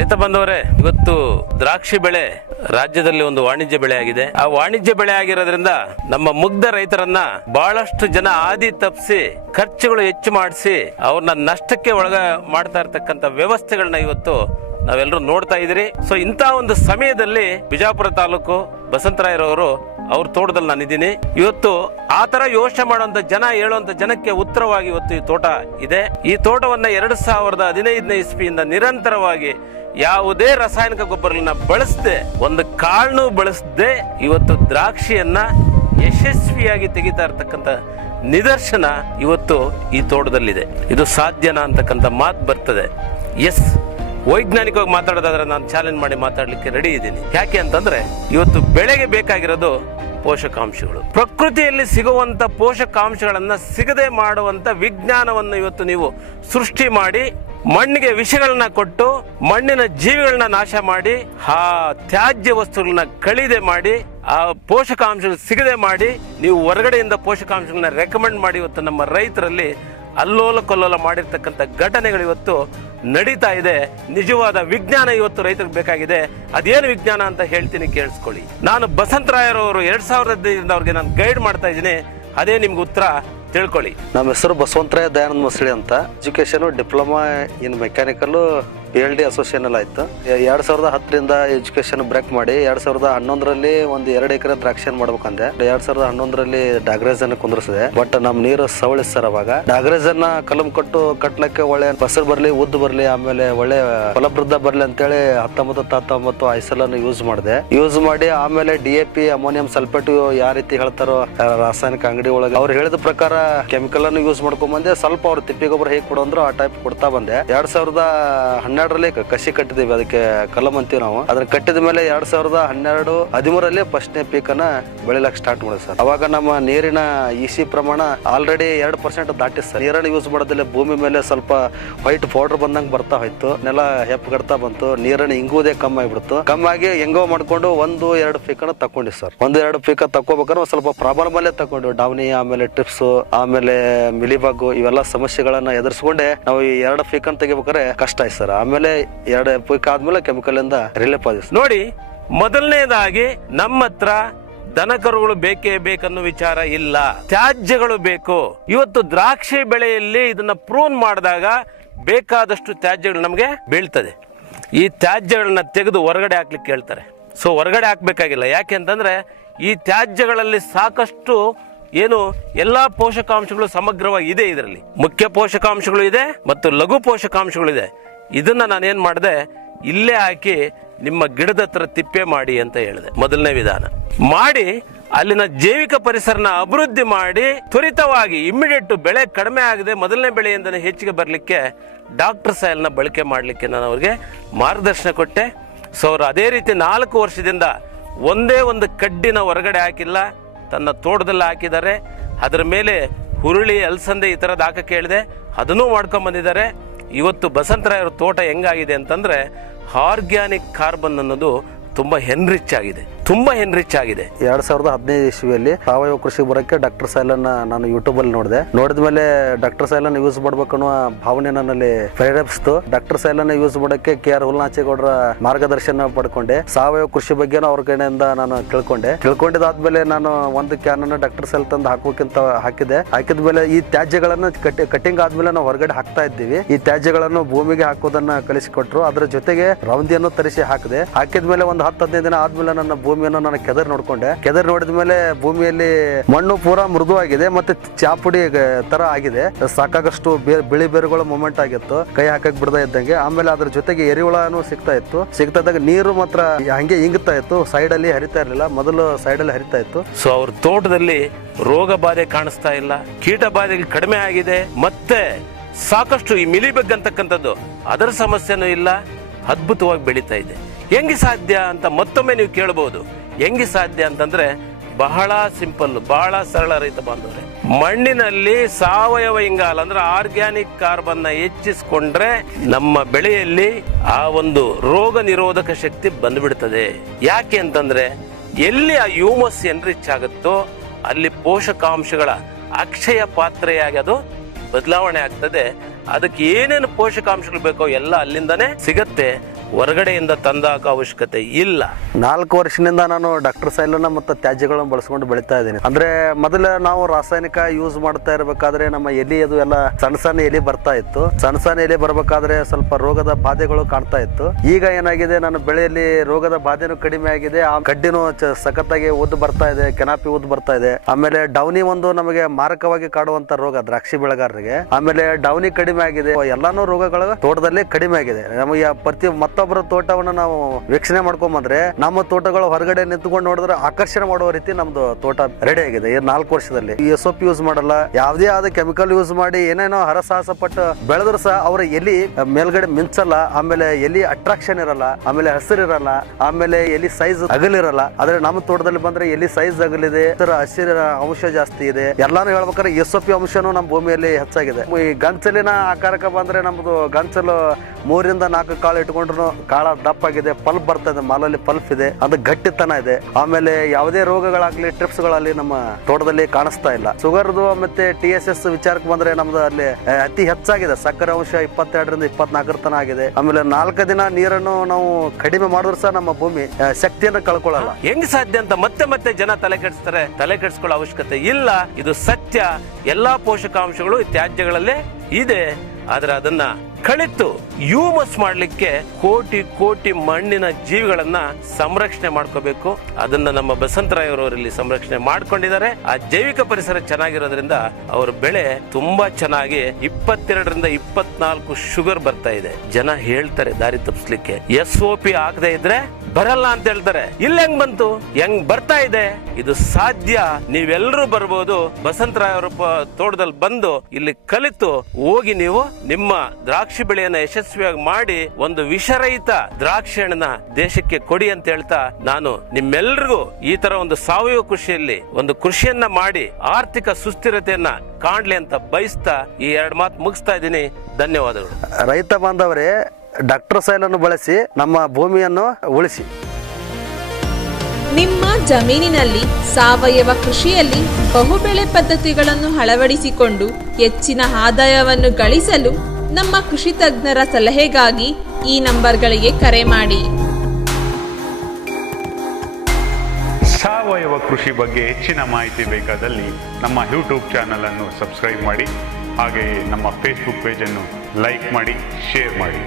ರೈತ ಬಂದವರೇ, ಇವತ್ತು ದ್ರಾಕ್ಷಿ ಬೆಳೆ ರಾಜ್ಯದಲ್ಲಿ ಒಂದು ವಾಣಿಜ್ಯ ಬೆಳೆ ಆಗಿದೆ. ಆ ವಾಣಿಜ್ಯ ಬೆಳೆ ಆಗಿರೋದ್ರಿಂದ ನಮ್ಮ ಮುಗ್ಧ ರೈತರನ್ನ ಬಹಳಷ್ಟು ಜನ ಆದಿ ತಪ್ಪಿಸಿ ಖರ್ಚುಗಳು ಹೆಚ್ಚು ಮಾಡಿಸಿ ಅವ್ರನ್ನ ನಷ್ಟಕ್ಕೆ ಒಳಗ ಮಾಡ್ತಾ ಇರ್ತಕ್ಕಂಥ ವ್ಯವಸ್ಥೆಗಳನ್ನ ಇವತ್ತು ನಾವೆಲ್ಲರೂ ನೋಡ್ತಾ ಇದ್ರಿ. ಸೊ ಇಂತ ಒಂದು ಸಮಯದಲ್ಲಿ ಬಿಜಾಪುರ ತಾಲೂಕು ಬಸಂತರಾಯರವರು ಅವ್ರ ತೋಟದಲ್ಲಿ ನಾನಿದ್ದೀನಿ. ಇವತ್ತು ಆ ತರ ಯೋಚನೆ ಮಾಡುವಂತ ಜನ ಹೇಳುವಂತ ಜನಕ್ಕೆ ಉತ್ತರವಾಗಿ ಇವತ್ತು ಈ ತೋಟ ಇದೆ. ಈ ತೋಟವನ್ನ 2015ನೇ ಇಸ್ವಿಯಿಂದ ನಿರಂತರವಾಗಿ ಯಾವುದೇ ರಾಸಾಯನಿಕ ಗೊಬ್ಬರಗಳನ್ನ ಬಳಸದೆ, ಒಂದು ಕಾಳನ್ನು ಬಳಸದೆ ಇವತ್ತು ದ್ರಾಕ್ಷಿಯನ್ನ ಯಶಸ್ವಿಯಾಗಿ ತೆಗಿತಾ ಇರ್ತಕ್ಕಂಥ ನಿದರ್ಶನ ಇವತ್ತು ಈ ತೋಟದಲ್ಲಿದೆ. ಇದು ಸಾಧ್ಯನಾ ಅಂತಕ್ಕಂಥ ಮಾತು ಬರ್ತದೆ. ಎಸ್, ವೈಜ್ಞಾನಿಕವಾಗಿ ಮಾತಾಡೋದಾದ್ರೆ ನಾನು ಚಾಲೆಂಜ್ ಮಾಡಿ ಮಾತಾಡ್ಲಿಕ್ಕೆ ರೆಡಿ ಇದ್ದೀನಿ. ಯಾಕೆ ಅಂತಂದ್ರೆ ಇವತ್ತು ಬೆಳೆಗೆ ಬೇಕಾಗಿರೋದು ಪೋಷಕಾಂಶಗಳು. ಪ್ರಕೃತಿಯಲ್ಲಿ ಸಿಗುವಂತ ಪೋಷಕಾಂಶಗಳನ್ನ ಸಿಗದೆ ಮಾಡುವಂತ ವಿಜ್ಞಾನವನ್ನು ಇವತ್ತು ನೀವು ಸೃಷ್ಟಿ ಮಾಡಿ ಮಣ್ಣಿಗೆ ವಿಷಗಳನ್ನ ಕೊಟ್ಟು ಮಣ್ಣಿನ ಜೀವಿಗಳನ್ನ ನಾಶ ಮಾಡಿ ಆ ತ್ಯಾಜ್ಯ ವಸ್ತುಗಳನ್ನ ಕಳಿದೆ ಮಾಡಿ ಆ ಪೋಷಕಾಂಶಗಳು ಸಿಗದೆ ಮಾಡಿ ನೀವು ಹೊರಗಡೆಯಿಂದ ಪೋಷಕಾಂಶಗಳನ್ನ ರೆಕಮೆಂಡ್ ಮಾಡಿ ಇವತ್ತು ನಮ್ಮ ರೈತರಲ್ಲಿ ಅಲ್ಲೋಲ ಕೊಲ್ಲೋಲ ಮಾಡಿರ್ತಕ್ಕಂಥ ಘಟನೆಗಳು ಇವತ್ತು ನಡೀತಾ ಇದೆ. ನಿಜವಾದ ವಿಜ್ಞಾನ ಇವತ್ತು ರೈತರಿಗೆ ಬೇಕಾಗಿದೆ. ಅದೇನು ವಿಜ್ಞಾನ ಅಂತ ಹೇಳ್ತೀನಿ, ಕೇಳಿಸ್ಕೊಳ್ಳಿ. ನಾನು ಬಸಂತರಾಯರವರು 2015 ಅವ್ರಿಗೆ ನಾನು ಗೈಡ್ ಮಾಡ್ತಾ ಇದ್ದೀನಿ. ಅದೇ ನಿಮ್ಗೆ ಉತ್ತರ ತಿಳ್ಕೊಳ್ಳಿ. ನಮ್ಮ ಹೆಸರು ಬಸವಂತರಾಯ ದಯಾನಂದ ಮಸಳಿ ಅಂತ. Education diploma in mechanical PLD association ಆಯ್ತು. 2010ರಿಂದ ಎಜುಕೇಶನ್ ಬ್ರೇಕ್ ಮಾಡಿ 2011ರಲ್ಲಿ ಒಂದು 2 ಎಕರೆ ದ್ರಾಕ್ಷಿ ಮಾಡ್ಬೇಕಂದೆ. 2011ರಲ್ಲಿ ಡಾಗ್ರೇಜ್ ಅನ್ನ ಕುಂದ್ರಿಸಿದೆ. ಬಟ್ ನಮ್ ನೀರು ಸವಳಿ ಸರ್. ಅವಾಗ ಡಾಗ್ರೇಜ್ ಅನ್ನ ಕಲಂ ಕಟ್ಲಕ್ಕೆ ಒಳ್ಳೆ ಫಸಲ್ ಬರ್ಲಿ, ಉದ್ದು ಬರ್ಲಿ, ಆಮೇಲೆ ಒಳ್ಳೆ ಫಲವೃದ್ಧ ಬರ್ಲಿ ಅಂತೇಳಿ 19 ಐಸಲ್ ಅನ್ನು ಯೂಸ್ ಮಾಡಿ ಆಮೇಲೆ DAP ಅಮೋನಿಯಂ ಸಲ್ಫೇಟ್ ಯಾವ ರೀತಿ ಹೇಳ್ತಾರೋ ರಾಸಾಯನಿಕ ಅಂಗಡಿ ಒಳಗೆ ಅವ್ರು ಹೇಳಿದ ಪ್ರಕಾರ ಕೆಮಿಕಲ್ ಅನ್ನು ಯೂಸ್ ಮಾಡ್ಕೊಂಡ್ ಬಂದೆ. ಸ್ವಲ್ಪ ಅವ್ರು ತಿಪ್ಪಿ ಗೊಬ್ಬರ ಹೇಗೆ ಕೊಡಂದ್ರು ಆ ಟೈಪ್ ಕೊಡ್ತಾ ಬಂದೆ. 2012ರಲ್ಲಿ ಕಸಿ ಕಟ್ಟಿದೀವಿ, ಅದಕ್ಕೆ ಕಲಂ ಅಂತೀವಿ ನಾವು. ಅದನ್ನ ಕಟ್ಟಿದ ಮೇಲೆ 2012-13ರಲ್ಲಿ ಫಸ್ಟ್ನೇ ಪೀಕ್ ಅನ್ನ ಬೆಳಿಲಕ್ ಸ್ಟಾರ್ಟ್ ಮಾಡಿದೆ ಸರ್. ಅವಾಗ ನಮ್ಮ ನೀರಿನ EC ಪ್ರಮಾಣ ಆಲ್ರೆಡಿ 2% ದಾಟಿ ಸರ್. ನೀರನ್ನು ಯೂಸ್ ಮಾಡೋದಿಲ್ಲ, ಭೂಮಿ ಮೇಲೆ ಸ್ವಲ್ಪ ವೈಟ್ ಪೌಡರ್ ಬಂದಂಗ್ ಬರ್ತಾ ಹೋಯ್ತು, ನೆಲ ಹೆಪ್ಪಗಡ್ತಾ ಬಂತು, ನೀರನ್ನು ಇಂಗುವುದೇ ಕಮ್ಮಿ ಆಗ್ಬಿಡ್ತು. ಕಮ್ಮಾಗಿ ಹೆಂಗೋ ಮಾಡ್ಕೊಂಡು 1-2 ಪೀಕ್ ಅನ್ನ ತಕೊಂಡಿ ಸರ್. 1-2 ಪೀಕ್ ತಕೋಬೇಕಾದ್ರೆ ಸ್ವಲ್ಪ ಪ್ರಾಬ್ಲಮ್ ಅಲ್ಲೇ ತಗೊಂಡು ಡೌನಿ, ಆಮೇಲೆ ಟ್ರಿಪ್ಸ್, ಆಮೇಲೆ ಮಿಲಿಬಗ್ ಇವೆಲ್ಲ ಸಮಸ್ಯೆಗಳನ್ನ ಎದುರಿಸ್ಕೊಂಡೆ ನಾವು ಈ 2 ಪೀಕ್ ಅನ್ನು ತೆಗಿಬೇಕಾದ್ರೆ ಕಷ್ಟ ಆಯ್ತು ಸರ್. ಆಮೇಲೆ 2 ಪೀಕ್ ಆದ್ಮೇಲೆ ಕೆಮಿಕಲ್ ಇಂದ ರಿಲೀಫ್ ಆಗಿದೆ. ನೋಡಿ, ಮೊದಲನೇದಾಗಿ ನಮ್ಮ ಹತ್ರ ದನ ಕರುಗಳು ಬೇಕೇ ಬೇಕನ್ನೋ ವಿಚಾರ ಇಲ್ಲ, ತ್ಯಾಜ್ಯಗಳು ಬೇಕು. ಇವತ್ತು ದ್ರಾಕ್ಷಿ ಬೆಳೆಯಲ್ಲಿ ಇದನ್ನ ಪ್ರೂನ್ ಮಾಡಿದಾಗ ಬೇಕಾದಷ್ಟು ತ್ಯಾಜ್ಯಗಳು ನಮಗೆ ಬೀಳ್ತದೆ. ಈ ತ್ಯಾಜ್ಯಗಳನ್ನ ತೆಗೆದು ಹೊರಗಡೆ ಹಾಕ್ಲಿಕ್ಕೆ ಹೇಳ್ತಾರೆ. ಸೊ ಹೊರಗಡೆ ಹಾಕ್ಬೇಕಾಗಿಲ್ಲ. ಯಾಕೆ ಅಂತಂದ್ರೆ ಈ ತ್ಯಾಜ್ಯಗಳಲ್ಲಿ ಸಾಕಷ್ಟು ಎಲ್ಲಾ ಪೋಷಕಾಂಶಗಳು ಸಮಗ್ರವಾಗಿ ಇದೆ. ಇದರಲ್ಲಿ ಮುಖ್ಯ ಪೋಷಕಾಂಶಗಳು ಇದೆ ಮತ್ತು ಲಘು ಪೋಷಕಾಂಶಗಳು ಇದೆ. ಇದನ್ನ ನಾನೇನ್ ಮಾಡಿದೆ, ಇಲ್ಲೇ ಹಾಕಿ ನಿಮ್ಮ ಗಿಡದ ಹತ್ರ ತಿಪ್ಪೆ ಮಾಡಿ ಅಂತ ಹೇಳಿದೆ. ಮೊದಲನೇ ವಿಧಾನ ಮಾಡಿ ಅಲ್ಲಿನ ಜೈವಿಕ ಪರಿಸರನ ಅಭಿವೃದ್ಧಿ ಮಾಡಿ ತ್ವರಿತವಾಗಿ ಇಮ್ಮಿಡಿಯೇಟ್ ಬೆಳೆ ಕಡಿಮೆ ಆಗದೆ ಮೊದಲನೇ ಬೆಳೆಯಿಂದನೇ ಹೆಚ್ಚಿಗೆ ಬರಲಿಕ್ಕೆ ಡಾಕ್ಟರ್ ಸಾಯಿಲ್ ನ ಬಳಕೆ ಮಾಡಲಿಕ್ಕೆ ನಾನು ಅವ್ರಿಗೆ ಮಾರ್ಗದರ್ಶನ ಕೊಟ್ಟೆ. ಸೊ ಅವರು ಅದೇ ರೀತಿ 4 ವರ್ಷದಿಂದ ಒಂದೇ ಒಂದು ಕಡ್ಡಿನ ಹೊರಗಡೆ ಹಾಕಿಲ್ಲ, ತನ್ನ ತೋಟದಲ್ಲಿ ಹಾಕಿದ್ದಾರೆ. ಅದರ ಮೇಲೆ ಹುರುಳಿ, ಅಲಸಂದೆ ಈ ಥರದ್ದು ಹಾಕಕ್ಕೆ ಹೇಳಿದೆ, ಅದನ್ನೂ ಮಾಡ್ಕೊಂಡ್ ಬಂದಿದ್ದಾರೆ. ಇವತ್ತು ಬಸಂತರಾಯರ ತೋಟ ಹೆಂಗಾಗಿದೆ ಅಂತಂದ್ರೆ ಆರ್ಗ್ಯಾನಿಕ್ ಕಾರ್ಬನ್ ಅನ್ನೋದು ತುಂಬಾ ಹೆನ್ರಿಚ್ ಆಗಿದೆ. 2015 ಇಸ್ವಿಯಲ್ಲಿ ಸಾವಯವ ಕೃಷಿ ಬರೋಕ್ಕೆ ಡಾಕ್ಟರ್ ಸಾಯಿಲ್ ಅನ್ನ ನಾನು ಯೂಟ್ಯೂಬ್ ಅಲ್ಲಿ ನೋಡಿದ ಮೇಲೆ ಡಾಕ್ಟರ್ ಸಾಯಿಲ್ ಅನ್ನ ಯೂಸ್ ಮಾಡ್ಬೇಕು ಅನ್ನೋ ಭಾವನೆ ನನ್ನಲ್ಲಿ ಪ್ರೇರೇಪಿಸಿತು. ಡಾಕ್ಟರ್ ಸಾಯಿಲ್ ಅನ್ನ ಯೂಸ್ ಮಾಡಕ್ಕೆ KR ಹುಲ್ನಾಚೇಗೌಡರ ಮಾರ್ಗದರ್ಶನ ಪಡ್ಕೊಂಡೆ. ಸಾವಯವ ಕೃಷಿ ಬಗ್ಗೆ ಅವ್ರ ಕಡೆಯಿಂದ ನಾನು ತಿಳ್ಕೊಂಡಿದ್ದಾದ್ಮೇಲೆ ನಾನು ಒಂದು ಕ್ಯಾನ್ ಅನ್ನ ಡಾಕ್ಟರ್ ಸಾಯಿಲ್ ತಂದು ಹಾಕಿದ್ಮೇಲೆ ಈ ತ್ಯಾಜ್ಯಗಳನ್ನ ಕಟಿಂಗ್ ಆದ್ಮೇಲೆ ನಾವು ಹೊರಗಡೆ ಹಾಕ್ತಾ ಇದ್ದೀವಿ. ಈ ತ್ಯಾಜ್ಯಗಳನ್ನು ಭೂಮಿಗೆ ಹಾಕೋದನ್ನ ಕಲಿಸಿಕೊಟ್ರು. ಅದ್ರ ಜೊತೆಗೆ ರೌಂದಿಯನ್ನು ತರಿಸಿ ಹಾಕಿದ್ಮೇಲೆ ಒಂದು 10-15 ದಿನ ಆದ್ಮೇಲೆ ನನ್ನ ಭೂಮಿಯನ್ನು ನಾನು ಕೆದರ್ ನೋಡಿದ್ಮೇಲೆ ಭೂಮಿಯಲ್ಲಿ ಮಣ್ಣು ಪೂರಾ ಮೃದುವಾಗಿದೆ ಮತ್ತೆ ಚಾಪುಡಿ ತರ ಆಗಿದೆ. ಸಾಕಾಗಷ್ಟು ಬಿಳಿ ಬೇರುಗಳ ಮೂಮೆಂಟ್ ಆಗಿತ್ತು, ಕೈ ಹಾಕಕ್ ಬಿಡದ ಇದ್ದಂಗೆ. ಆಮೇಲೆ ಅದ್ರ ಜೊತೆಗೆ ಎರಿಹುಳನು ಸಿಗ್ತಾ ಇದ್ದಾಗ ನೀರು ಮಾತ್ರ ಹಂಗೆ ಇಂಗ್ತಾ ಇತ್ತು, ಸೈಡ್ ಅಲ್ಲಿ ಹರಿತಾ ಇರ್ಲಿಲ್ಲ. ಮೊದಲು ಸೈಡ್ ಅಲ್ಲಿ ಹರಿತಾ ಇತ್ತು. ಸೊ ಅವ್ರ ತೋಟದಲ್ಲಿ ರೋಗ ಬಾಧೆ ಕಾಣಿಸ್ತಾ ಇಲ್ಲ, ಕೀಟ ಬಾಧೆ ಕಡಿಮೆ ಆಗಿದೆ, ಮತ್ತೆ ಸಾಕಷ್ಟು ಈ ಮಿಲಿಬಗ್ ಅಂತಕ್ಕಂಥದ್ದು ಅದರ ಸಮಸ್ಯೆನೂ ಇಲ್ಲ, ಅದ್ಭುತವಾಗಿ ಬೆಳೀತಾ ಇದೆ. ಹೆಂಗೆ ಸಾಧ್ಯ ಅಂತ ಮತ್ತೊಮ್ಮೆ ನೀವು ಕೇಳಬಹುದು. ಹೆಂಗೆ ಸಾಧ್ಯ ಅಂತಂದ್ರೆ ಬಹಳ ಸಿಂಪಲ್, ಬಹಳ ಸರಳ. ರೈತ ಬಾಂಧವರೇ, ಮಣ್ಣಿನಲ್ಲಿ ಸಾವಯವ ಇಂಗಾಲ ಅಂದ್ರೆ ಆರ್ಗ್ಯಾನಿಕ್ ಕಾರ್ಬನ್ ಹೆಚ್ಚಿಸಿಕೊಂಡ್ರೆ ನಮ್ಮ ಬೆಳೆಯಲ್ಲಿ ಆ ಒಂದು ರೋಗ ನಿರೋಧಕ ಶಕ್ತಿ ಬಂದ್ಬಿಡ್ತದೆ. ಯಾಕೆ ಅಂತಂದ್ರೆ ಎಲ್ಲಿ ಆ ಹ್ಯೂಮಸ್ ಎನ್ರಿಚ್ ಆಗುತ್ತೋ ಅಲ್ಲಿ ಪೋಷಕಾಂಶಗಳ ಅಕ್ಷಯ ಪಾತ್ರೆಯಾಗಿ ಅದು ಬದಲಾವಣೆ ಆಗ್ತದೆ. ಅದಕ್ಕೆ ಏನೇನು ಪೋಷಕಾಂಶಗಳು ಬೇಕೋ ಎಲ್ಲ ಅಲ್ಲಿಂದಾನೆ ಸಿಗತ್ತೆ. ಹೊರಗಡೆಯಿಂದ ತಂದಾಕ ಅವಶ್ಯಕತೆ ಇಲ್ಲ. 4 ವರ್ಷದಿಂದ ನಾನು ಡಾಕ್ಟರ್ ಸೈಲನ್ನ ಮತ್ತು ತ್ಯಾಜ್ಯಗಳನ್ನು ಬಳಸ್ಕೊಂಡು ಬೆಳಿತಾ ಇದ್ದೀನಿ. ಅಂದ್ರೆ ಮೊದಲ ನಾವು ರಾಸಾಯನಿಕ ಯೂಸ್ ಮಾಡ್ತಾ ಇರಬೇಕಾದ್ರೆ ನಮ್ಮ ಎಲಿ ಅದು ಎಲ್ಲ ಸಣ್ಣ ಎಲಿ ಬರ್ತಾ ಇತ್ತು. ಸಣ್ಣ ಎಲಿ ಬರ್ಬೇಕಾದ್ರೆ ಸ್ವಲ್ಪ ರೋಗದ ಬಾಧೆಗಳು ಕಾಣ್ತಾ ಇತ್ತು. ಈಗ ಏನಾಗಿದೆ, ನನ್ನ ಬೆಳೆಯಲ್ಲಿ ರೋಗದ ಬಾಧೆನೂ ಕಡಿಮೆ ಆಗಿದೆ, ಆ ಗಡ್ಡಿನೂ ಸಖತ್ತಾಗಿ ಉದ್ದು ಬರ್ತಾ ಇದೆ, ಕೆನಾಪಿ ಉದ್ದು ಬರ್ತಾ ಇದೆ. ಆಮೇಲೆ ಡೌನಿ ಒಂದು ನಮಗೆ ಮಾರಕವಾಗಿ ಕಾಡುವಂತ ರೋಗ ದ್ರಾಕ್ಷಿ ಬೆಳೆಗಾರರಿಗೆ. ಆಮೇಲೆ ಡೌನಿ ಕಡಿಮೆ ಆಗಿದೆ, ಎಲ್ಲಾನು ರೋಗಗಳ ತೋಟದಲ್ಲಿ ಕಡಿಮೆ ಆಗಿದೆ. ನಮಗೆ ಮತ್ತೊಬ್ಬರ ತೋಟವನ್ನು ನಾವು ವೀಕ್ಷಣೆ ಮಾಡ್ಕೊಂಬಂದ್ರೆ ನಮ್ಮ ತೋಟಗಳು ಹೊರಗಡೆ ನಿಂತ್ಕೊಂಡು ನೋಡಿದ್ರೆ ಆಕರ್ಷಣೆ ಮಾಡುವ ರೀತಿ ನಮ್ದು ತೋಟ ರೆಡಿ ಆಗಿದೆ. ಈ 4 ವರ್ಷದಲ್ಲಿ SOP ಯೂಸ್ ಮಾಡಲ್ಲ, ಯಾವುದೇ ಆದ ಕೆಮಿಕಲ್ ಯೂಸ್ ಮಾಡಿ ಏನೇನೋ ಹರಸಾಹಸ ಪಟ್ಟು ಬೆಳೆದ್ರು ಸಹ ಅವರ ಎಲಿ ಮೇಲ್ಗಡೆ ಮಿಂಚಲ್ಲ. ಆಮೇಲೆ ಎಲಿ ಅಟ್ರಾಕ್ಷನ್ ಇರಲ್ಲ, ಆಮೇಲೆ ಹಸಿರು ಇರಲ್ಲ, ಆಮೇಲೆ ಎಲಿ ಸೈಜ್ ಅಗಲಿರಲ್ಲ. ಆದ್ರೆ ನಮ್ಮ ತೋಟದಲ್ಲಿ ಬಂದ್ರೆ ಎಲಿ ಸೈಜ್ ಅಗಲಿದೆ, ಹಸಿರ ಅಂಶ ಜಾಸ್ತಿ ಇದೆ. ಎಲ್ಲಾನು ಹೇಳ್ಬೇಕಾದ್ರೆ SOP ಅಂಶನೂ ನಮ್ಮ ಭೂಮಿಯಲ್ಲಿ ಹೆಚ್ಚಾಗಿದೆ. ಈ ಗಂಚಲಿನ ಆಕಾರಕ್ಕೆ ಬಂದ್ರೆ ನಮ್ದು ಗಂಚಲು 3 ರಿಂದ 4 ಕಾಳು ಇಟ್ಕೊಂಡ್ರು ಕಾಳ ದಪ್ಪಾಗಿದೆ, ಪಲ್ಪ್ ಬರ್ತದೆ, ಮಾಲಲ್ಲಿ ಪಲ್ಪ್ ಇದೆ, ಅದು ಗಟ್ಟಿತನ ಇದೆ. ಆಮೇಲೆ ಯಾವುದೇ ರೋಗಗಳಾಗ್ಲಿ ಟ್ರಿಪ್ಸ್ ಗಳಲ್ಲಿ ನಮ್ಮ ತೋಟದಲ್ಲಿ ಕಾಣಿಸ್ತಾ ಇಲ್ಲ. ಶುಗರ್ದು ಮತ್ತೆ TSS ವಿಚಾರಕ್ಕೆ ಬಂದ್ರೆ ನಮ್ದು ಅಲ್ಲಿ ಅತಿ ಹೆಚ್ಚಾಗಿದೆ, ಸಕ್ಕರೆ ಅಂಶ 22 ರಿಂದ 24 ತನ ಆಗಿದೆ. ಆಮೇಲೆ 4 ದಿನ ನೀರನ್ನು ನಾವು ಕಡಿಮೆ ಮಾಡಿದ್ರು ಸಹ ನಮ್ಮ ಭೂಮಿ ಶಕ್ತಿಯನ್ನು ಕಳ್ಕೊಳ್ಳಲ್ಲ. ಹೆಂಗ್ ಸಾಧ್ಯ ಅಂತ ಮತ್ತೆ ಜನ ತಲೆ ಕೆಡಿಸ್ತಾರೆ. ತಲೆ ಕೆಡಿಸ್ಕೊಳ್ಳೋ ಅವಶ್ಯಕತೆ ಇಲ್ಲ. ಇದು ಸತ್ಯ. ಎಲ್ಲಾ ಪೋಷಕಾಂಶಗಳು ತ್ಯಾಜ್ಯಗಳಲ್ಲೇ ಇದೆ. ಆದ್ರೆ ಅದನ್ನ ಕಳಿತು ಹ್ಯೂಮಸ್ ಮಾಡ್ಲಿಕ್ಕೆ ಕೋಟಿ ಮಣ್ಣಿನ ಜೀವಿಗಳನ್ನ ಸಂರಕ್ಷಣೆ ಮಾಡ್ಕೋಬೇಕು. ಅದನ್ನ ನಮ್ಮ ಬಸಂತರಾಯ್ ಅವರಲ್ಲಿ ಸಂರಕ್ಷಣೆ ಮಾಡ್ಕೊಂಡಿದ್ದಾರೆ. ಆ ಜೈವಿಕ ಪರಿಸರ ಚೆನ್ನಾಗಿರೋದ್ರಿಂದ ಅವ್ರ ಬೆಳೆ ತುಂಬಾ ಚೆನ್ನಾಗಿ 22 ರಿಂದ 24 ಶುಗರ್ ಬರ್ತಾ ಇದೆ. ಜನ ಹೇಳ್ತಾರೆ ದಾರಿ ತಪ್ಪಿಸ್ಲಿಕ್ಕೆ, SOP ಆಗದೆ ಇದ್ರೆ ಬರಲ್ಲ ಅಂತ ಹೇಳ್ತಾರೆ. ಇಲ್ಲ ಹೆಂಗ್ ಬಂತು, ಹೆಂಗ್ ಬರ್ತಾ ಇದೆ? ಇದು ಸಾಧ್ಯ. ನೀವೆಲ್ಲರೂ ಬರ್ಬೋದು. ಬಸಂತರಾಯ್ ಅವರ ತೋಟದಲ್ಲಿ ಬಂದು ಇಲ್ಲಿ ಕಲಿತು ಹೋಗಿ ನೀವು ನಿಮ್ಮ ದ್ರಾಕ್ಷಿ ಬೆಳೆಯನ್ನ ಯಶಸ್ವಿಯಾಗಿ ಮಾಡಿ ಒಂದು ವಿಷರಹಿತ ದ್ರಾಕ್ಷಿ ಹಣ್ಣನ್ನ ದೇಶಕ್ಕೆ ಕೊಡಿ ಅಂತ ಹೇಳ್ತಾ, ನಾನು ನಿಮ್ಮೆಲ್ರಿಗೂ ಈ ತರ ಒಂದು ಸಾವಯವ ಕೃಷಿಯಲ್ಲಿ ಒಂದು ಕೃಷಿಯನ್ನ ಮಾಡಿ ಆರ್ಥಿಕ ಸುಸ್ಥಿರತೆಯನ್ನ ಕಾಣ್ಲಿ ಅಂತ ಬಯಸ್ತಾ ಈ 2 ಮಾತು ಮುಗಿಸ್ತಾ ಇದ್ದೀನಿ. ಧನ್ಯವಾದಗಳು. ರೈತ ಬಾಂಧವರೇ, ಡಾಕ್ಟರ್ ಸೈಲನ್ನು ಬಳಸಿ ನಮ್ಮ ಭೂಮಿಯನ್ನು ಉಳಿಸಿ. ನಿಮ್ಮ ಜಮೀನಿನಲ್ಲಿ ಸಾವಯವ ಕೃಷಿಯಲ್ಲಿ ಬಹುಬೆಳೆ ಪದ್ಧತಿಗಳನ್ನು ಅಳವಡಿಸಿಕೊಂಡು ಹೆಚ್ಚಿನ ಆದಾಯವನ್ನು ಗಳಿಸಲು ನಮ್ಮ ಕೃಷಿ ತಜ್ಞರ ಸಲಹೆಗಾಗಿ ಈ ನಂಬರ್ಗಳಿಗೆ ಕರೆ ಮಾಡಿ. ಸಾವಯವ ಕೃಷಿ ಬಗ್ಗೆ ಹೆಚ್ಚಿನ ಮಾಹಿತಿ ಬೇಕಾದಲ್ಲಿ ನಮ್ಮ ಯೂಟ್ಯೂಬ್ ಚಾನಲ್ ಅನ್ನು ಸಬ್ಸ್ಕ್ರೈಬ್ ಮಾಡಿ. ಹಾಗೆಯೇ ನಮ್ಮ ಫೇಸ್ಬುಕ್ ಪೇಜನ್ನು ಲೈಕ್ ಮಾಡಿ, ಶೇರ್ ಮಾಡಿ.